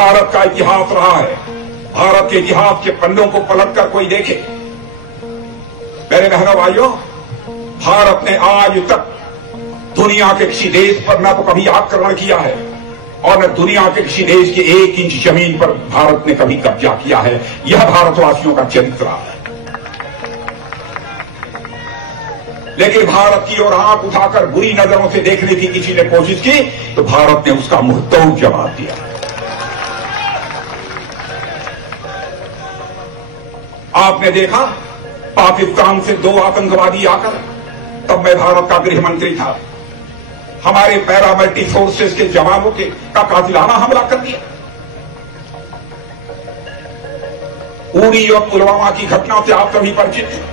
भारत का इतिहास रहा है। भारत के इतिहास के पन्नों को पलटकर कोई देखे, मेरे बहनों भाइयों, भारत ने आज तक दुनिया के किसी देश पर न तो कभी आक्रमण किया है और न दुनिया के किसी देश के 1 इंच जमीन पर भारत ने कभी कब्जा किया है। यह भारतवासियों का चरित्र है। लेकिन भारत की ओर आंख उठाकर बुरी नजरों से देखने की किसी ने कोशिश की तो भारत ने उसका मुंहतोड़ जवाब दिया। आपने देखा पाकिस्तान से 2 आतंकवादी आकर, तब मैं भारत का गृह मंत्री था, हमारे पैरामिलिट्री फोर्सेस के जवानों का कातिलाना हमला कर दिया। उरी और पुलवामा की घटना से आप सभी परिचित हैं।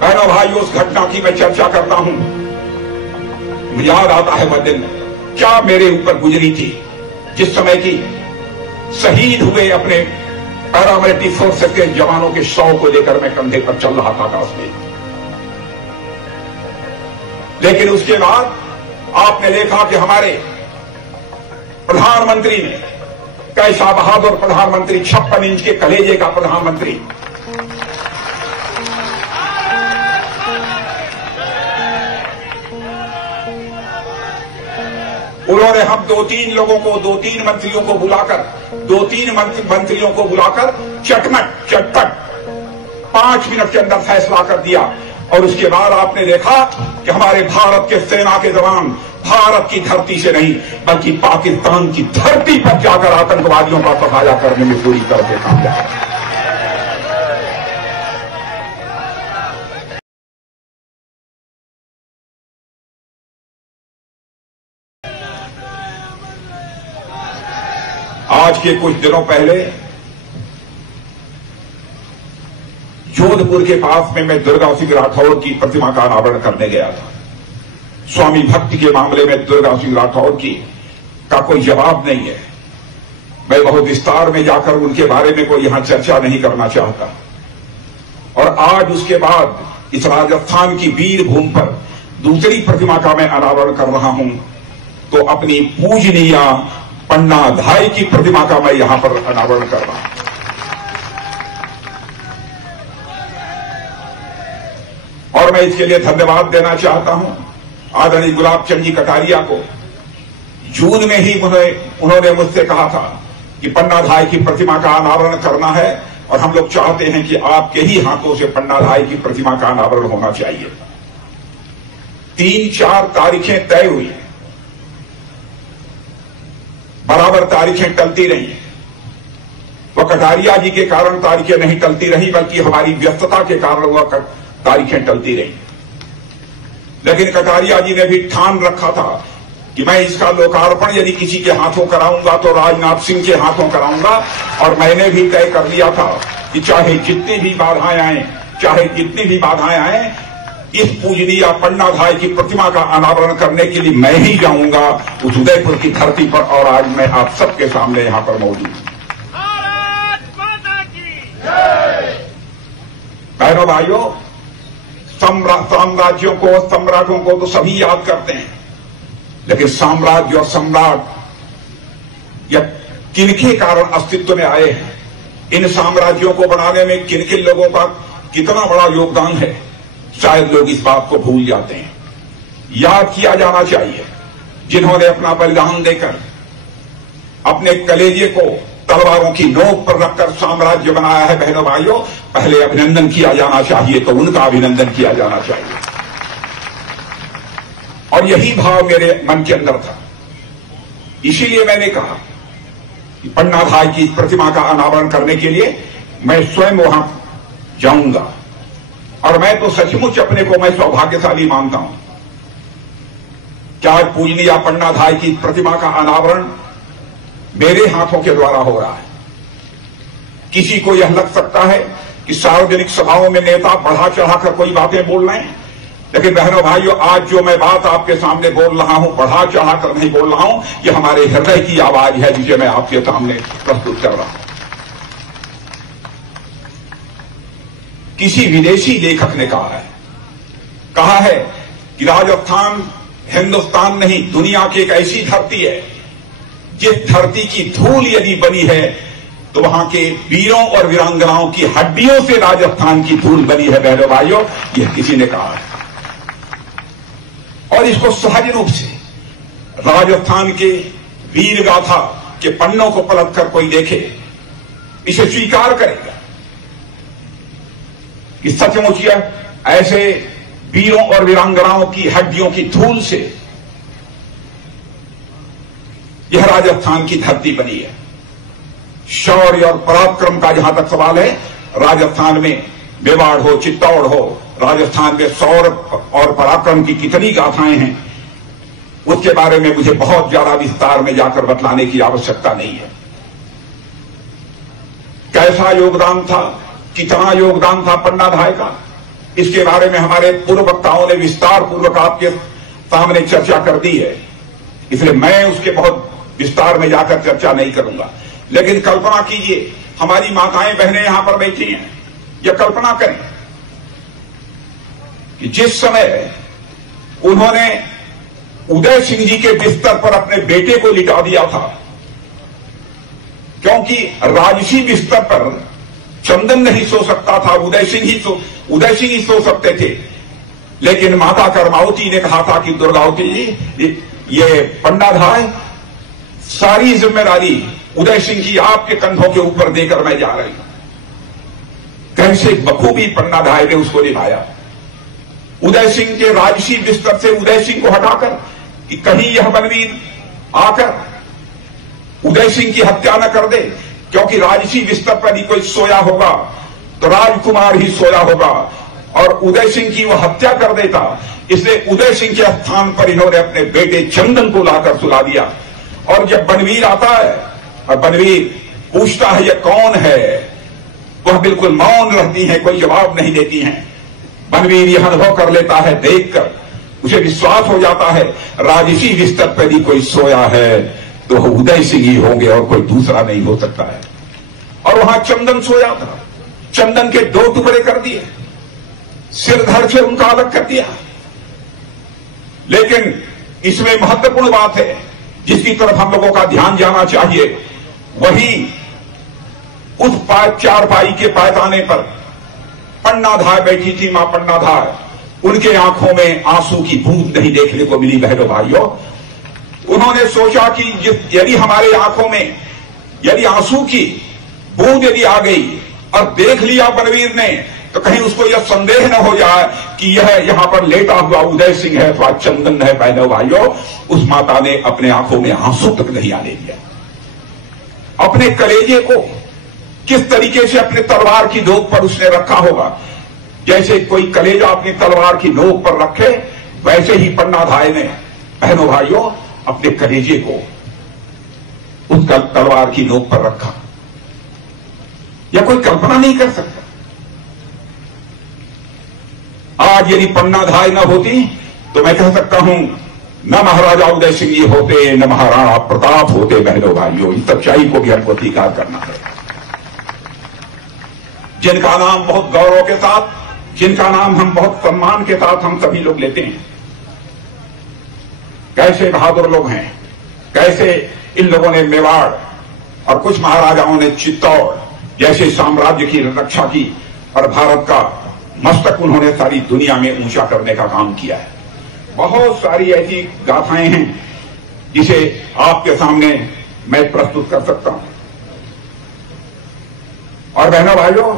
बहनों भाइयों, उस घटना की मैं चर्चा करता हूं, मुझे याद आता है वह दिन क्या मेरे ऊपर गुजरी थी जिस समय की शहीद हुए अपने पैरामिलिट्री फोर्सेस के जवानों के शव को लेकर मैं कंधे पर चल रहा था आकाश में। लेकिन उसके बाद आपने देखा कि हमारे प्रधानमंत्री ने, कैसा बहादुर प्रधानमंत्री, 56 इंच के कलेजे का प्रधानमंत्री, उन्होंने हम 2-3 लोगों को, 2-3 मंत्रियों को बुलाकर, 2-3 मंत्रियों को बुलाकर चटपट 5 मिनट के अंदर फैसला कर दिया। और उसके बाद आपने देखा कि हमारे भारत के सेना के जवान भारत की धरती से नहीं बल्कि पाकिस्तान की धरती पर जाकर आतंकवादियों का सफाया करने में पूरी तरह से कामयाब। आज के कुछ दिनों पहले जोधपुर के पास में मैं दुर्गा सिंह राठौर की प्रतिमा का अनावरण करने गया था। स्वामी भक्ति के मामले में दुर्गा सिंह राठौर का कोई जवाब नहीं है। मैं बहुत विस्तार में जाकर उनके बारे में कोई यहां चर्चा नहीं करना चाहता। और आज उसके बाद इस राजस्थान की वीर भूमि पर दूसरी प्रतिमा का मैं अनावरण कर रहा हूं, तो अपनी पूजनीय पन्ना धाई की प्रतिमा का मैं यहां पर अनावरण कर रहा हूं। और मैं इसके लिए धन्यवाद देना चाहता हूं आदरणीय गुलाब चंद जी कटारिया को। जून में ही उन्होंने मुझसे कहा था कि पन्ना धाई की प्रतिमा का अनावरण करना है और हम लोग चाहते हैं कि आपके ही हाथों से पन्ना धाई की प्रतिमा का अनावरण होना चाहिए। 3-4 तारीखें तय हुई, बराबर तारीखें टलती रही। वह कटारिया जी के कारण तारीखें नहीं टलती रही बल्कि हमारी व्यस्तता के कारण वह तारीखें टलती रही। लेकिन कटारिया जी ने भी ठान रखा था कि मैं इसका लोकार्पण यदि किसी के हाथों कराऊंगा तो राजनाथ सिंह के हाथों कराऊंगा। और मैंने भी तय कर लिया था कि चाहे जितनी भी बाधाएं आए, इस पूजनीय पन्ना धाई की प्रतिमा का अनावरण करने के लिए मैं ही जाऊंगा उस उदयपुर की धरती पर। और आज मैं आप सबके सामने यहां पर मौजूद हूं। बहनों भाइयों, साम्राज्यों को, सम्राटों को तो सभी याद करते हैं, लेकिन साम्राज्य और सम्राट या किनके कारण अस्तित्व में आए हैं, इन साम्राज्यों को बनाने में किन किन लोगों का कितना बड़ा योगदान है, शायद लोग इस बात को भूल जाते हैं। याद किया जाना चाहिए जिन्होंने अपना बलिदान देकर अपने कलेजे को तलवारों की नोक पर रखकर साम्राज्य बनाया है। बहनों भाइयों, पहले अभिनंदन किया जाना चाहिए, तो उनका अभिनंदन किया जाना चाहिए। और यही भाव मेरे मन के अंदर था, इसीलिए मैंने कहा कि पन्ना धाई की प्रतिमा का अनावरण करने के लिए मैं स्वयं वहां जाऊंगा। और मैं तो सचमुच अपने को मैं सौभाग्यशाली मानता हूं कि आज पूजनीय पन्ना धाई की प्रतिमा का अनावरण मेरे हाथों के द्वारा हो रहा है। किसी को यह लग सकता है कि सार्वजनिक सभाओं में नेता बढ़ा चढ़ाकर कोई बातें बोल रहे हैं, लेकिन बहनों भाइयों, आज जो मैं बात आपके सामने बोल रहा हूं, बढ़ा चढ़ाकर नहीं बोल रहा हूं, यह हमारे हृदय की आवाज है जिसे मैं आपके सामने प्रस्तुत कर रहा हूं। किसी विदेशी लेखक ने कहा है कि राजस्थान हिंदुस्तान नहीं, दुनिया की एक ऐसी धरती है जिस धरती की धूल यदि बनी है तो वहां के वीरों और वीरांगनाओं की हड्डियों से राजस्थान की धूल बनी है बहनों भाइयों, यह किसी ने कहा है। और इसको सहज रूप से राजस्थान के वीर गाथा के पन्नों को पलट कर कोई देखे, इसे स्वीकार करेगा कि सचमुच यह ऐसे वीरों और वीरांगनाओं की हड्डियों की धूल से यह राजस्थान की धरती बनी है। शौर्य और पराक्रम का जहां तक सवाल है, राजस्थान में मेवाड़ हो, चित्तौड़ हो, राजस्थान में शौर्य और पराक्रम की कितनी गाथाएं हैं, उसके बारे में मुझे बहुत ज्यादा विस्तार में जाकर बतलाने की आवश्यकता नहीं है। कैसा योगदान था, कितना योगदान था पन्नाधाय का, इसके बारे में हमारे पूर्व वक्ताओं ने विस्तार पूर्वक आपके सामने चर्चा कर दी है, इसलिए मैं उसके बहुत विस्तार में जाकर चर्चा नहीं करूंगा। लेकिन कल्पना कीजिए, हमारी माताएं बहनें यहां पर बैठी हैं, या कल्पना करें कि जिस समय उन्होंने उदय सिंह जी के बिस्तर पर अपने बेटे को लिटा दिया था, क्योंकि राजसी बिस्तर पर चंदन नहीं सो सकता था, उदय सिंह ही सो सकते थे। लेकिन माता कर्मावती ने कहा था कि दुर्गावती जी, ये पन्नाधाय सारी जिम्मेदारी उदय सिंह की आपके कंधों के ऊपर देकर मैं जा रही हूं। कैसे बखूबी पन्नाधाय ने उसको निभाया। उदय सिंह के राजसी बिस्तर से उदय सिंह को हटाकर कि कहीं यह बनवीर आकर उदय सिंह की हत्या न कर दे, क्योंकि राजसी बिस्तर पर ही कोई सोया होगा तो राजकुमार ही सोया होगा और उदय सिंह की वह हत्या कर देता। इसलिए उदय सिंह के स्थान पर इन्होंने अपने बेटे चंदन को लाकर सुला दिया। और जब बनवीर आता है और बनवीर पूछता है यह कौन है, वह बिल्कुल मौन रहती है, कोई जवाब नहीं देती हैं। बनवीर यह अनुभव कर लेता है, देखकर उसे विश्वास हो जाता है राजसी बिस्तर पर ही कोई सोया है तो उदय सिंह ही होंगे और कोई दूसरा नहीं हो सकता है। और वहां चंदन सोया था, चंदन के 2 टुकड़े कर दिए, सिर धड़ से उनका अलग कर दिया। लेकिन इसमें महत्वपूर्ण बात है जिसकी तरफ हम लोगों का ध्यान जाना चाहिए, वही उस चारपाई के पायदाने पर पन्नाधाय बैठी थी, मां पन्नाधाय। उनके आंखों में आंसू की बूंद नहीं देखने को मिली बहनों भाइयों। उन्होंने सोचा कि यदि हमारे आंखों में यदि आंसू की बूंद यदि आ गई और देख लिया बनवीर ने, तो कहीं उसको यह संदेह न हो जाए कि यह यहां पर लेटा हुआ उदय सिंह है अथवा चंदन है। बहनों भाइयों, उस माता ने अपने आंखों में आंसू तक नहीं आने दिया। अपने कलेजे को किस तरीके से अपने तलवार की नोक पर उसने रखा होगा, जैसे कोई कलेजा अपनी तलवार की नोक पर रखे, वैसे ही पन्नाधाय ने बहनों भाइयों अपने कलेजे को उस तलवार की नोक पर रखा। यह कोई कल्पना नहीं कर सकता। आज यदि पन्नाधाय न होती तो मैं कह सकता हूं न महाराजा उदय सिंह जी होते, न महाराणा प्रताप होते। बहनों भाइयों, इस सच्चाई को भी हमको स्वीकार करना है। जिनका नाम बहुत गौरव के साथ, जिनका नाम हम बहुत सम्मान के साथ हम सभी लोग लेते हैं, कैसे बहादुर लोग हैं, कैसे इन लोगों ने मेवाड़ और कुछ महाराजाओं ने चित्तौड़ जैसे साम्राज्य की रक्षा की और भारत का मस्तक उन्होंने सारी दुनिया में ऊंचा करने का काम किया है। बहुत सारी ऐसी गाथाएं हैं जिसे आपके सामने मैं प्रस्तुत कर सकता हूं। और बहनों भाइयों,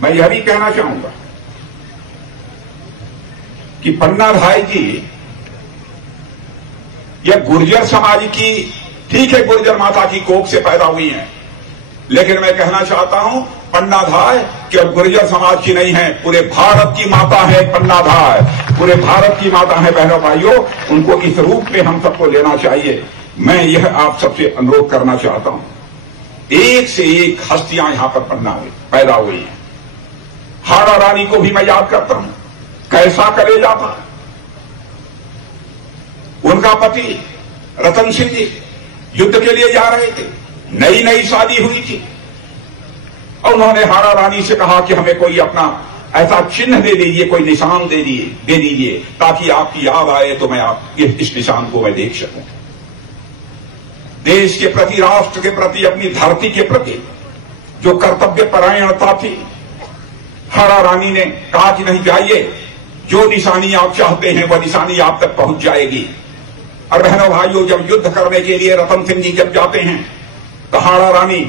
मैं यह भी कहना चाहूंगा कि पन्नाधाय जी यह गुर्जर समाज की, ठीक है गुर्जर माता की कोख से पैदा हुई हैं, लेकिन मैं कहना चाहता हूं पन्नाधाय केवल गुर्जर समाज की नहीं है, पूरे भारत की माता है पन्नाधाय, पूरे भारत की माता है। बहनों भाइयों, उनको इस रूप में हम सबको लेना चाहिए। मैं यह आप सबसे अनुरोध करना चाहता हूं। एक से एक हस्तियां यहां पर पैदा हुई हैं। हाड़ा रानी को भी मैं याद करता हूं, कैसा कलेजा था। उनका पति रतन सिंह जी युद्ध के लिए जा रहे थे, नई नई शादी हुई थी और उन्होंने हाड़ा रानी से कहा कि हमें कोई अपना ऐसा चिन्ह दे दीजिए, कोई निशान दे दीजिए ताकि आपकी याद आए तो मैं इस निशान को मैं देख सकूं। देश के प्रति, राष्ट्र के प्रति, अपनी धरती के प्रति जो कर्तव्य परायणता थी, हाड़ा रानी ने कहा कि नहीं जाइए, जो निशानी आप चाहते हैं वह निशानी आप तक पहुंच जाएगी। और बहनों भाइयों, जब युद्ध करने के लिए रतन सिंह जी जब जाते हैं तो हाड़ा रानी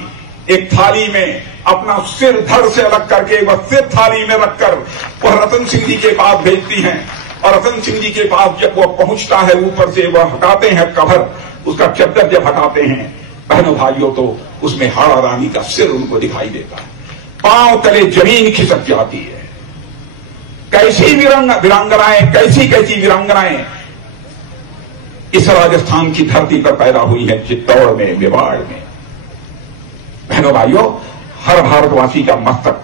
एक थाली में अपना सिर धड़ से अलग करके वह सिर थाली में रखकर वह रतन सिंह जी के पास भेजती हैं। और रतन सिंह जी के पास जब वह पहुंचता है, ऊपर से वह हटाते हैं कवर, उसका चद्दर जब हटाते हैं बहनों भाइयों, तो उसमें हाड़ा रानी का सिर उनको दिखाई देता है। पांव तले जमीन खिसक जाती है। कैसी वीरांगनाएं, कैसी कैसी वीरांगनाएं इस राजस्थान की धरती पर पैदा हुई है, चित्तौड़ में, मेवाड़ में। बहनों भाइयों, हर भारतवासी का मस्तक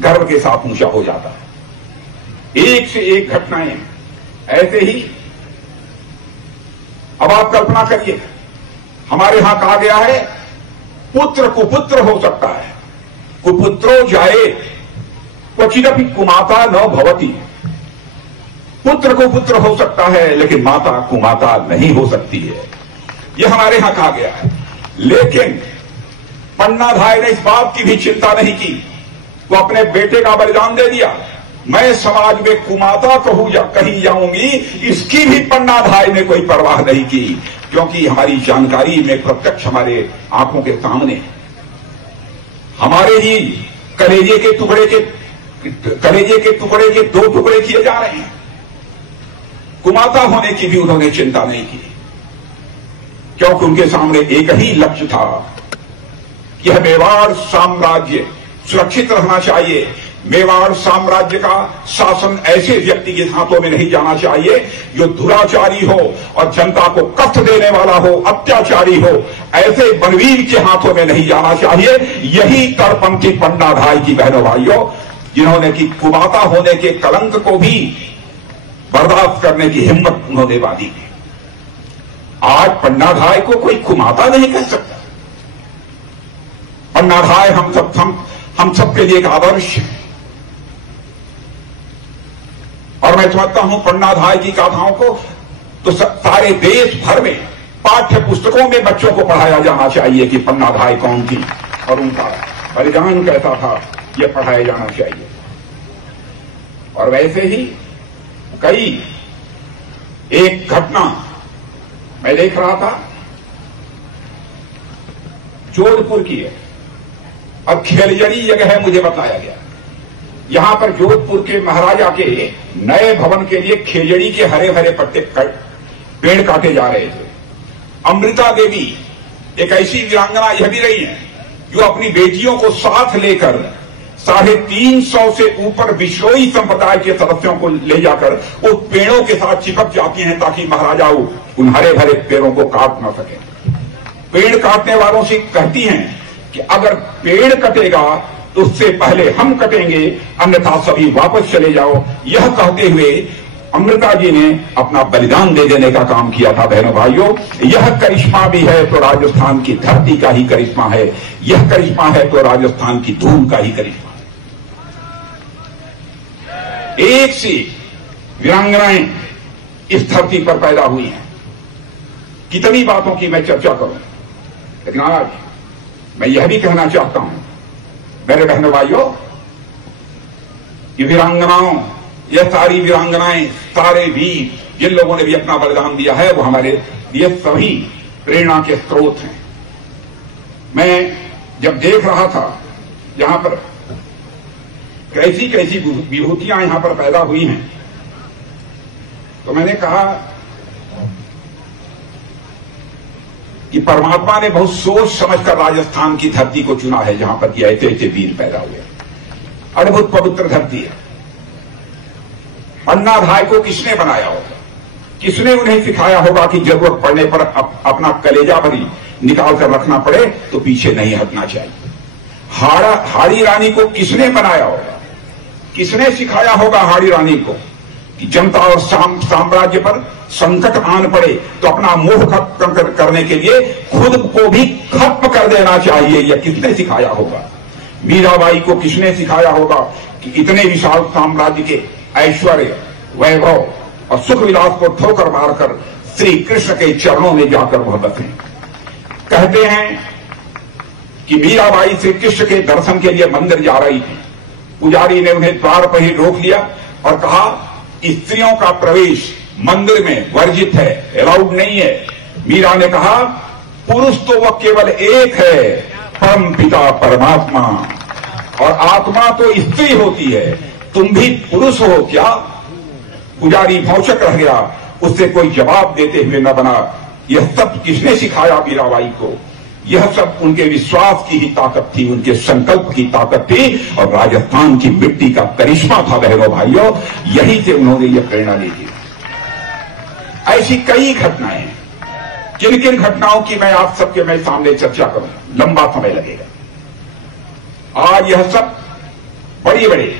गर्व के साथ ऊंचा हो जाता है। एक से एक घटनाएं ऐसे ही। अब आप कल्पना करिए, हमारे यहां कहा गया है पुत्र कुपुत्र हो सकता है, कुपुत्रो जाए क्वचिदपि कुमाता न भवति। पुत्र को पुत्र हो सकता है लेकिन माता कुमाता नहीं हो सकती है, यह हमारे यहां कहा गया है। लेकिन पन्नाधाय ने इस बात की भी चिंता नहीं की, वो अपने बेटे का बलिदान दे दिया। मैं समाज में कुमाता कहूं या कहीं जाऊंगी, इसकी भी पन्नाधाय ने कोई परवाह नहीं की, क्योंकि हमारी जानकारी में प्रत्यक्ष हमारे आंखों के सामने हमारे ही कलेजे के टुकड़े के 2 टुकड़े किए जा रहे हैं। कुमाता होने की भी उन्होंने चिंता नहीं की, क्योंकि उनके सामने एक ही लक्ष्य था, यह मेवाड़ साम्राज्य सुरक्षित रहना चाहिए। मेवाड़ साम्राज्य का शासन ऐसे व्यक्ति के हाथों में नहीं जाना चाहिए जो दुराचारी हो और जनता को कष्ट देने वाला हो, अत्याचारी हो। ऐसे बनवीर के हाथों में नहीं जाना चाहिए। यही तरपंथी पन्नाधाय की बहनों भाइयों, जिन्होंने की कुमाता होने के कलंक को भी बर्दाश्त करने की हिम्मत उन्होंने बांधी थी। आज पन्नाधाय को कोई कुमाता नहीं कह सकता। पन्नाधाय हम सबके लिए एक आदर्श है। और मैं समझता हूं पन्नाधाय की गाथाओं को तो सारे देश भर में पाठ्य पुस्तकों में बच्चों को पढ़ाया जाना चाहिए कि पन्नाधाय कौन थी और उनका बलिदान कैसा था, यह पढ़ाया जाना चाहिए। और वैसे ही कई एक घटना मैं देख रहा था, जोधपुर की है और खेलजड़ी जगह है, मुझे बताया गया। यहां पर जोधपुर के महाराजा के नए भवन के लिए खेजड़ी के हरे हरे पत्ते पेड़ काटे जा रहे थे। अमृता देवी एक ऐसी वीरांगना यह भी रही है जो अपनी बेटियों को साथ लेकर 350 से ऊपर विश्नोई संप्रदाय के सदस्यों को ले जाकर वो पेड़ों के साथ चिपक जाती हैं ताकि महाराजा उन हरे भरे पेड़ों को काट न सके। पेड़ काटने वालों से कहती हैं कि अगर पेड़ कटेगा तो उससे पहले हम कटेंगे, अन्यथा सभी वापस चले जाओ। यह कहते हुए अमृता जी ने अपना बलिदान दे देने का काम किया था। बहनों भाइयों, यह करिश्मा भी है तो राजस्थान की धरती का ही करिश्मा है, यह करिश्मा है तो राजस्थान की धूम का ही करिश्मा। एक सी वीरांगनाएं इस धरती पर पैदा हुई हैं। कितनी बातों की मैं चर्चा करूं, लेकिन आज मैं यह भी कहना चाहता हूं मेरे बहनों भाइयों, ये वीरांगनाओं, यह सारी वीरांगनाएं, सारे वीर जिन लोगों ने भी अपना बलिदान दिया है, वो हमारे लिए सभी प्रेरणा के स्रोत हैं। मैं जब देख रहा था यहां पर कैसी कैसी विभूतियां यहां पर पैदा हुई हैं, तो मैंने कहा कि परमात्मा ने बहुत सोच समझकर राजस्थान की धरती को चुना है, जहां पर कि ऐसे ऐसे वीर पैदा हुए। अद्भुत पवित्र धरती है। पन्नाधाय को किसने बनाया होगा, किसने उन्हें सिखाया होगा कि जरूरत पड़ने पर अपना कलेजा भरी निकाल कर रखना पड़े तो पीछे नहीं हटना चाहिए। हाड़ी रानी को किसने बनाया होगा, किसने सिखाया होगा हाड़ी रानी को कि जनता और साम्राज्य पर संकट आन पड़े तो अपना मोह खत्म करने के लिए खुद को भी खत्म कर देना चाहिए, यह किसने सिखाया होगा। मीराबाई को किसने सिखाया होगा कि इतने विशाल साम्राज्य के ऐश्वर्य, वैभव और सुख विलास को ठोकर मारकर श्री कृष्ण के चरणों में जाकर वह बसे। कहते हैं कि मीराबाई श्री कृष्ण के दर्शन के लिए मंदिर जा रही थी। पुजारी ने उन्हें द्वार पर ही रोक लिया और कहा, स्त्रियों का प्रवेश मंदिर में वर्जित है, अलाउड नहीं है। मीरा ने कहा, पुरुष तो वह केवल एक है, परम पिता परमात्मा, और आत्मा तो स्त्री होती है, तुम भी पुरुष हो क्या? पुजारी भौचक रह गया, उससे कोई जवाब देते हुए न बना। यह सब किसने सिखाया मीराबाई को? यह सब उनके विश्वास की ही ताकत थी, उनके संकल्प की ताकत थी, और राजस्थान की मिट्टी का करिश्मा था बहनों भाइयों। यही से उन्होंने यह प्रेरणा ली थी। ऐसी कई घटनाएं, किन किन घटनाओं की मैं आप सबके मैं सामने चर्चा करूं, लंबा समय लगेगा। आज यह सब बड़ी बड़ी,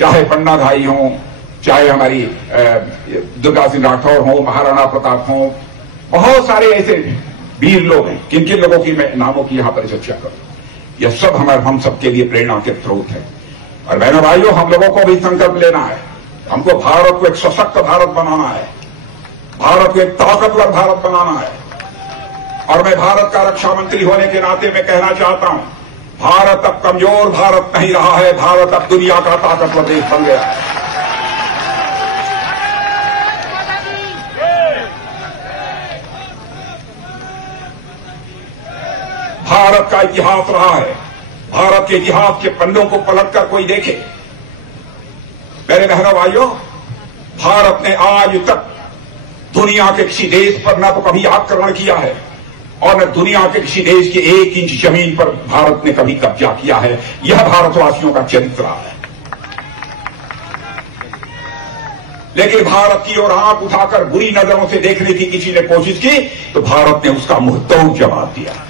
चाहे पन्ना धाई हो, चाहे हमारी दुर्गा सिंह राठौर हो, महाराणा प्रताप हो, बहुत सारे ऐसे वीर लोग हैं। किन किन लोगों की मैं नामों की यहां पर चर्चा करूं। यह सब हम सबके लिए प्रेरणा के स्रोत है। और बहनों भाइयों, हम लोगों को भी संकल्प लेना है। हमको भारत को एक सशक्त भारत बनाना है, भारत को एक ताकतवर भारत बनाना है। और मैं भारत का रक्षा मंत्री होने के नाते मैं कहना चाहता हूं, भारत अब कमजोर भारत नहीं रहा है, भारत अब दुनिया का ताकतवर देश बन गया है। भारत का इतिहास रहा है, भारत के इतिहास के पन्नों को पलटकर कोई देखे, मेरे बहनों भाइयों, भारत ने आज तक दुनिया के किसी देश पर न तो कभी आक्रमण किया है और न दुनिया के किसी देश के 1 इंच जमीन पर भारत ने कभी कब्जा किया है। यह भारतवासियों का चरित्र है। लेकिन भारत की ओर आंख उठाकर बुरी नजरों से देखने की किसी ने कोशिश की तो भारत ने उसका मुंहतोड़ जवाब दिया।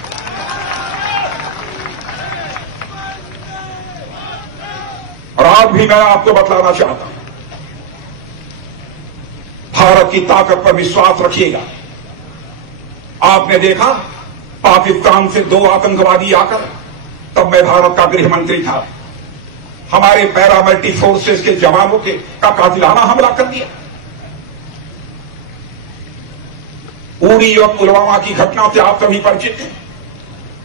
और आज भी मैं आपको बतलाना चाहता हूं, भारत की ताकत पर विश्वास रखिएगा। आपने देखा पाकिस्तान से 2 आतंकवादी आकर, तब मैं भारत का गृह मंत्री था, हमारे पैरामिलिट्री फोर्सेस के जवानों के का कातिलाना हमला कर दिया। उरी और पुलवामा की घटना से आप सभी परिचित हैं।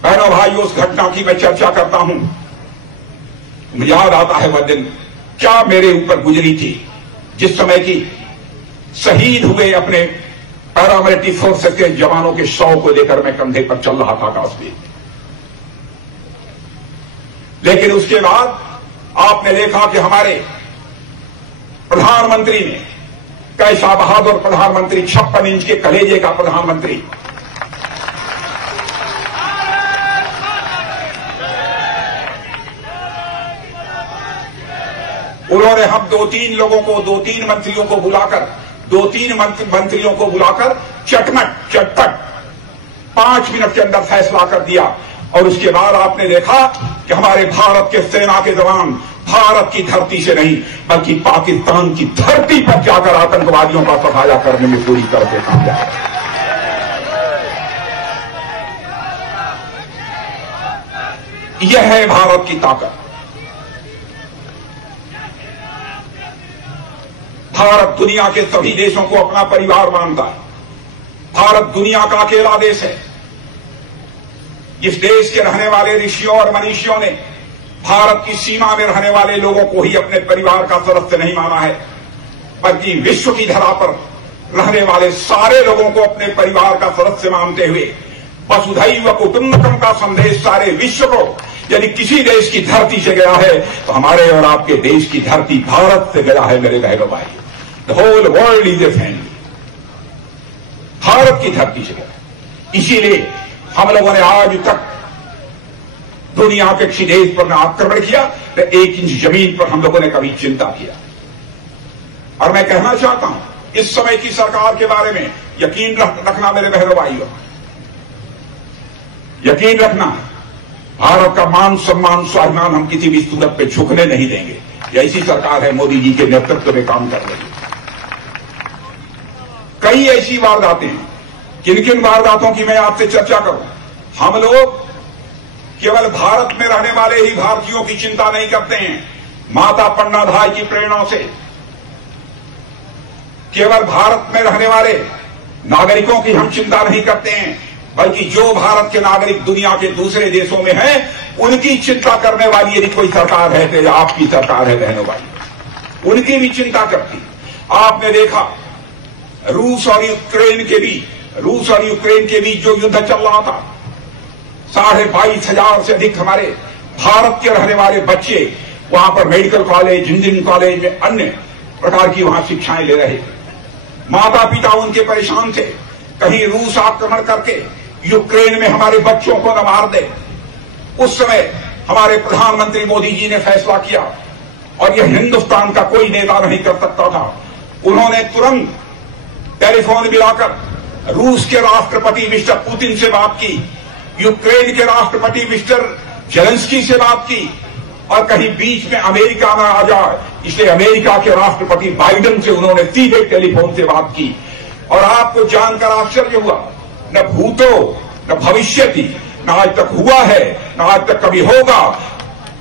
बहनों भाइयों, उस घटना की मैं चर्चा करता हूं, मुझे याद आता है वह दिन क्या मेरे ऊपर गुजरी थी, जिस समय की शहीद हुए अपने पैरामिलिट्री फोर्सेस के जवानों के शव को लेकर मैं कंधे पर चल रहा था काश्मीर। लेकिन उसके बाद आपने देखा कि हमारे प्रधानमंत्री ने, कैसा बहादुर प्रधानमंत्री, 56 इंच के कलेजे का प्रधानमंत्री, उन्होंने हम 2-3 लोगों को, 2-3 मंत्रियों को बुलाकर, 2-3 मंत्रियों को बुलाकर चटपट 5 मिनट के अंदर फैसला कर दिया। और उसके बाद आपने देखा कि हमारे भारत के सेना के जवान भारत की धरती से नहीं बल्कि पाकिस्तान की धरती पर जाकर आतंकवादियों का सफाया करने में पूरी तरह से कामयाब। यह है भारत की ताकत। भारत दुनिया के सभी देशों को अपना परिवार मानता है। भारत दुनिया का अकेला देश है। इस देश के रहने वाले ऋषियों और मनीषियों ने भारत की सीमा में रहने वाले लोगों को ही अपने परिवार का सदस्य नहीं माना है, बल्कि विश्व की धरा पर रहने वाले सारे लोगों को अपने परिवार का सदस्य मानते हुए वसुधैव कुटुंबकम का संदेश सारे विश्व को, यदि किसी देश की धरती से गया है तो हमारे और आपके देश की धरती भारत से गया है। मेरे बहनों भाई, the whole world is a family. Bharat की धरती से गया। इसीलिए हम लोगों ने आज तक दुनिया के किसी देश पर न आक्रमण किया, न 1 इंच जमीन पर हम लोगों ने कभी चिंता किया। और मैं कहना चाहता हूं, इस समय की सरकार के बारे में यकीन रखना मेरे बहनों भाइयों, यकीन रखना, भारत का मान सम्मान स्वाभिमान हम किसी भी सूरत पे झुकने नहीं देंगे। ऐसी सरकार है मोदी जी के नेतृत्व में काम कर रही है। कई ऐसी वारदातें हैं, किन किन वारदातों की मैं आपसे चर्चा करूं। हम लोग केवल भारत में रहने वाले ही भारतीयों की चिंता नहीं करते हैं। माता पन्ना धाई की प्रेरणा से केवल भारत में रहने वाले नागरिकों की हम चिंता नहीं करते हैं, बल्कि जो भारत के नागरिक दुनिया के दूसरे देशों में हैं, उनकी चिंता करने वाली यदि कोई सरकार है तो आपकी सरकार है बहनों भाई, उनकी भी चिंता करती। आपने देखा रूस और यूक्रेन के बीच जो युद्ध चल रहा था, 22,500 से अधिक हमारे भारत के रहने वाले बच्चे वहां पर मेडिकल कॉलेज, इंजीनियरिंग कॉलेज में अन्य प्रकार की वहां शिक्षाएं ले रहे थे। माता पिता उनके परेशान थे, कहीं रूस आक्रमण करके यूक्रेन में हमारे बच्चों को न मार दे। उस समय हमारे प्रधानमंत्री मोदी जी ने फैसला किया, और यह हिंदुस्तान का कोई नेता नहीं कर सकता था। उन्होंने तुरंत टेलीफोन मिलाकर रूस के राष्ट्रपति मिस्टर पुतिन से बात की, यूक्रेन के राष्ट्रपति मिस्टर जेलेंस्की से बात की, और कहीं बीच में अमेरिका न आ जाए इसलिए अमेरिका के राष्ट्रपति बाइडेन से उन्होंने सीधे टेलीफोन से बात की। और आपको जानकर आश्चर्य हुआ, न भूतो न भविष्यति, न आज तक हुआ है न आज तक कभी होगा,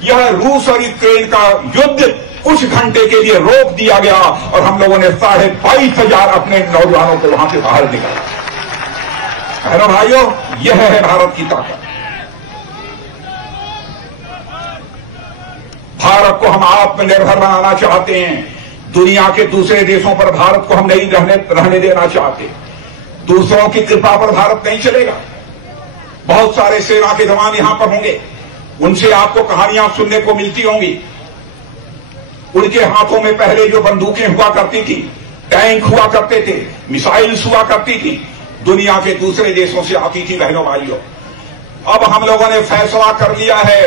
यह रूस और यूक्रेन का युद्ध कुछ घंटे के लिए रोक दिया गया और हम लोगों ने 22,500 अपने नौजवानों को वहां से बाहर निकाला। बहनों भाइयों, यह है भारत की ताकत। भारत को हम आत्मनिर्भर बनाना चाहते हैं। दुनिया के दूसरे देशों पर भारत को हम नहीं रहने देना चाहते। दूसरों की कृपा पर भारत नहीं चलेगा। बहुत सारे सेना के जवान यहां पर होंगे, उनसे आपको कहानियां सुनने को मिलती होंगी। उनके हाथों में पहले जो बंदूकें हुआ करती थी, टैंक हुआ करते थे, मिसाइल्स हुआ करती थी, दुनिया के दूसरे देशों से आती थी। बहनों भाइयों, अब हम लोगों ने फैसला कर लिया है,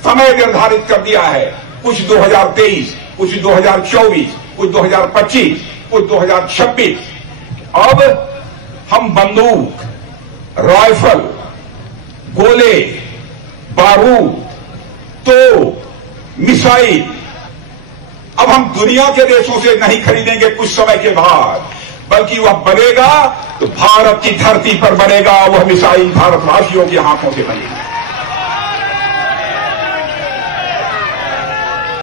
समय निर्धारित कर दिया है, कुछ 2023, कुछ 2024, कुछ 2025, कुछ 2026। अब हम बंदूक, राइफल, गोले, बारूद, तोप, मिसाइल अब हम दुनिया के देशों से नहीं खरीदेंगे कुछ समय के बाद, बल्कि वह बनेगा तो भारत की धरती पर बनेगा। वह मिसाइल भारतवासियों के हाथों से बनेगी।